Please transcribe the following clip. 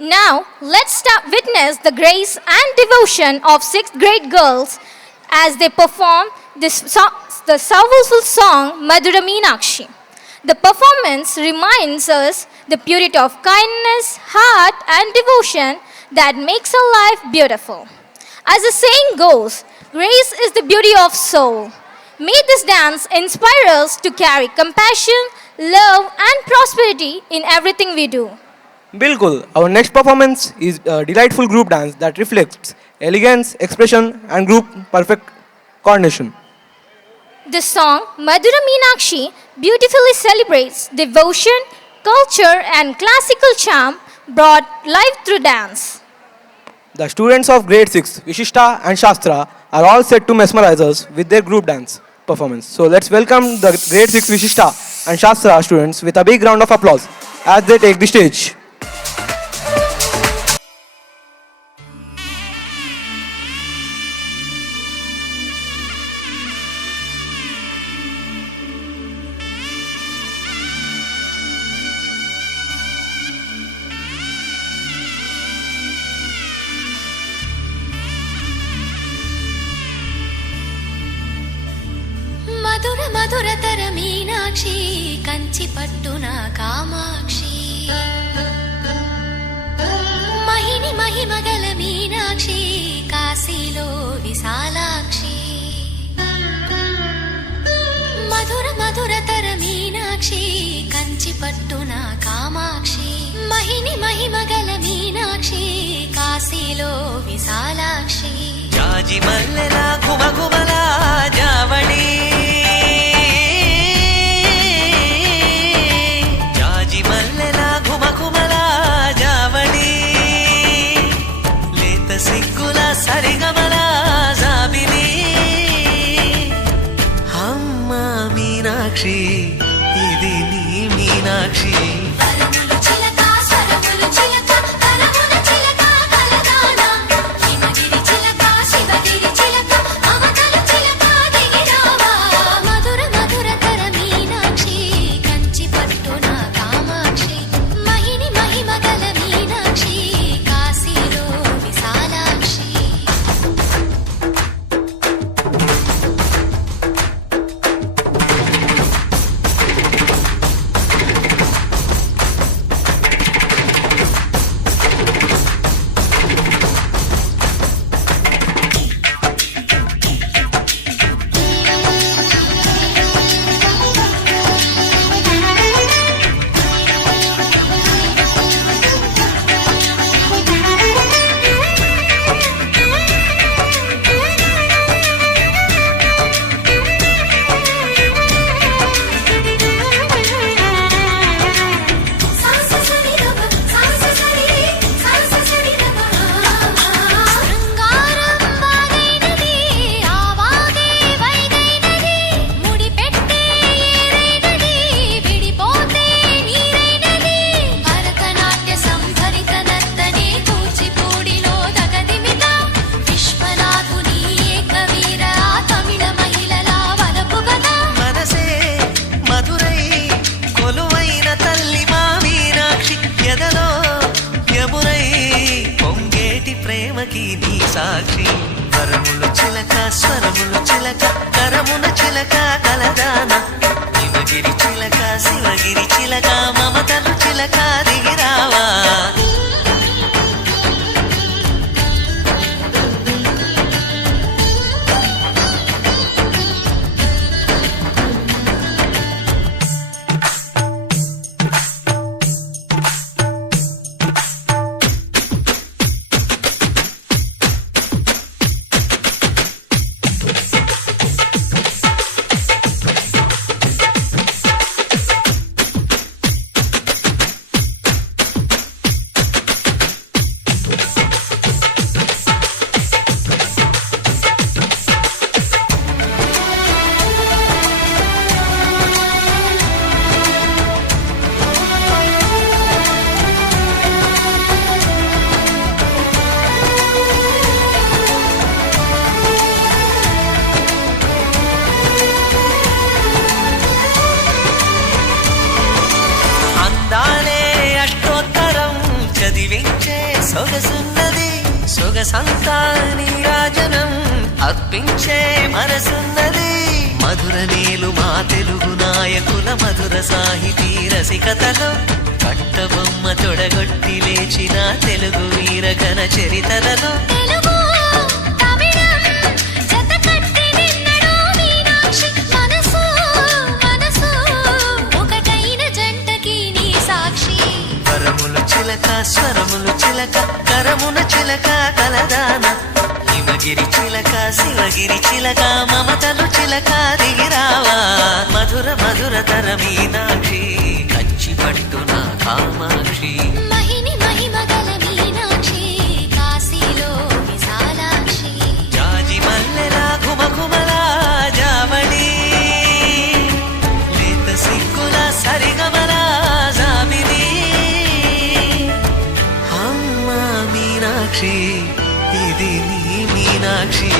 Now, let's witness the grace and devotion of 6th grade girls as they perform the soulful song Madhura Meenakshi. The performance reminds us the purity of kindness, heart, and devotion that makes our life beautiful. As the saying goes, grace is the beauty of soul. May this dance inspire us to carry compassion, love, and prosperity in everything we do. Bilkul, our next performance is a delightful group dance that reflects elegance, expression, and group perfect coordination. The song Madhura Meenakshi beautifully celebrates devotion, culture, and classical charm brought life through dance. The students of grade 6, Vishishta and Shastra, are all set to mesmerize us with their group dance performance. So let's welcome the grade 6 Vishishta and Shastra students with a big round of applause as they take the stage. మధుర మధురతర మీనాక్షి కంచి పట్టున కామాక్షి మహిని మహిమగల మీనాక్షి కాశీలో విశాలాక్షి మధుర మధురతర మీనాక్షి కంచి పట్టున కామాక్షి మహిని మహిమగల మీనాక్షి కాశీలో విశాలాక్షి జాజి మల్లెల గుమగుమల జావళి సరిగమల జాబిలి అమ్మ మీనాక్షి ఇది నీ మీనాక్షి ప్రేమకి నీ సాక్షి వరముల చిలక స్వరముల చిలక కరమున చిలక కలదాన హిమగిరి చిలక శివగిరి చిలక మమతలు చిలక దిగిరావా సొగసున్నది సొగసంతా నీరాజనం అర్పించే మనసున్నది మధుర నేలు మా తెలుగు నాయకుల మధుర సాహితీ రసికతలో కట్టబొమ్మ తొడగొట్టి లేచిన తెలుగు వీరగణ చరితలలో తెలుగు తమిళం జతకట్టి నిన్నడు మీనాక్షి మనసు మనసు ఒకటైన జంటకి నీ సాక్షి వరములు చిలక స్వరములు చిలక కరమున చిలక కలదాన హిమగిరి చిలక శివగిరి చిలక మమతలు చిలక దిగిరావా మధుర మధుర తర మీనాక్షి కంచి పట్టున కామాక్షి మహిని మహిమగల మీనాక్షి కాశీలో విశాలాక్షి జాజి మల్లెలా ఘుమఘుమలా జావళి లేత సిగ్గుల సరిగమలా జాబిలి అమ్మ మీనాక్షి ఇది నీ మీనాక్షి